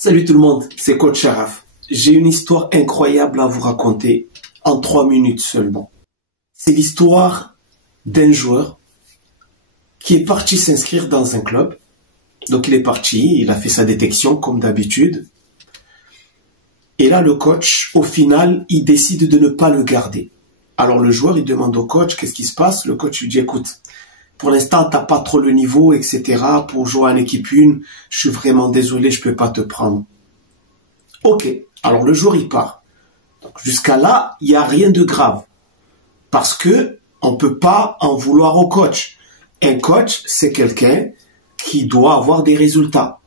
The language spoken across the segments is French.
Salut tout le monde, c'est Coach Sharaf. J'ai une histoire incroyable à vous raconter en 3 minutes seulement. C'est l'histoire d'un joueur qui est parti s'inscrire dans un club. Donc il est parti, il a fait sa détection comme d'habitude. Et là le coach, au final, il décide de ne pas le garder. Alors le joueur, il demande au coach, qu'est-ce qui se passe? Le coach lui dit, écoute, pour l'instant, t'as pas trop le niveau, etc. Pour jouer en équipe 1, je suis vraiment désolé, je peux pas te prendre. Ok, alors le joueur, il part. Donc jusqu'à là, il n'y a rien de grave. Parce que on peut pas en vouloir au coach. Un coach, c'est quelqu'un qui doit avoir des résultats.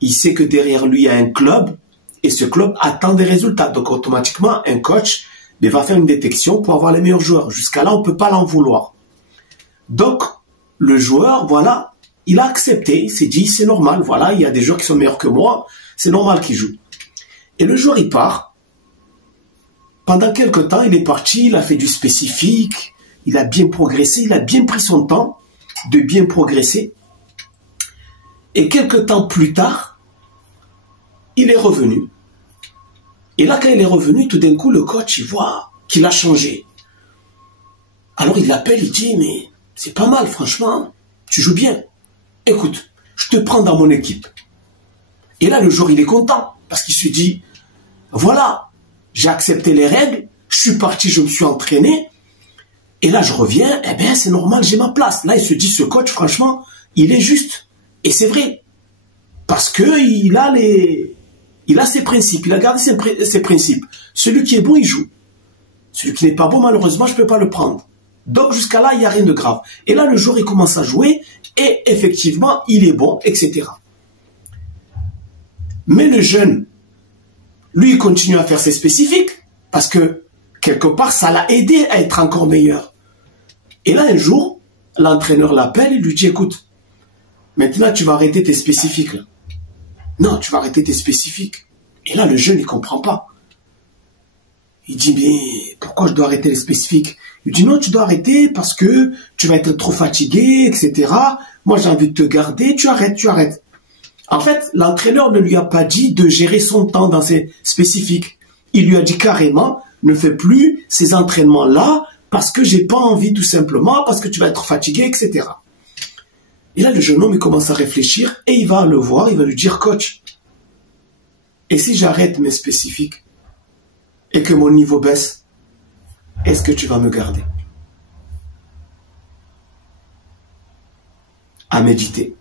Il sait que derrière lui, il y a un club, et ce club attend des résultats. Donc automatiquement, un coach va faire une détection pour avoir les meilleurs joueurs. Jusqu'à là, on peut pas l'en vouloir. Donc, le joueur, voilà, il a accepté, il s'est dit, c'est normal, voilà, il y a des joueurs qui sont meilleurs que moi, c'est normal qu'ils jouent. Et le joueur, il part. Pendant quelques temps, il est parti, il a fait du spécifique, il a bien progressé, il a bien pris son temps de bien progresser. Et quelques temps plus tard, il est revenu. Et là, quand il est revenu, tout d'un coup, le coach, il voit qu'il a changé. Alors, il l'appelle, il dit, mais c'est pas mal, franchement, tu joues bien. Écoute, je te prends dans mon équipe. Et là, le joueur, il est content, parce qu'il se dit, voilà, j'ai accepté les règles, je suis parti, je me suis entraîné, et là, je reviens, eh bien, c'est normal, j'ai ma place. Là, il se dit, ce coach, franchement, il est juste. Et c'est vrai, parce que il a ses principes, il a gardé ses principes. Celui qui est bon, il joue. Celui qui n'est pas bon, malheureusement, je ne peux pas le prendre. Donc jusqu'à là, il n'y a rien de grave. Et là, le joueur, il commence à jouer, et effectivement, il est bon, etc. Mais le jeune, lui, il continue à faire ses spécifiques, parce que, quelque part, ça l'a aidé à être encore meilleur. Et là, un jour, l'entraîneur l'appelle et lui dit, écoute, maintenant, tu vas arrêter tes spécifiques, là. Non, tu vas arrêter tes spécifiques. Et là, le jeune, il comprend pas. Il dit, mais pourquoi je dois arrêter les spécifiques? Il dit, non, tu dois arrêter parce que tu vas être trop fatigué, etc. Moi, j'ai envie de te garder, tu arrêtes, tu arrêtes. En fait, l'entraîneur ne lui a pas dit de gérer son temps dans ses spécifiques. Il lui a dit carrément, ne fais plus ces entraînements-là parce que j'ai pas envie, tout simplement, parce que tu vas être fatigué, etc. Et là, le jeune homme, il commence à réfléchir et il va le voir, il va lui dire, coach, et si j'arrête mes spécifiques et que mon niveau baisse, est-ce que tu vas me garder? À méditer.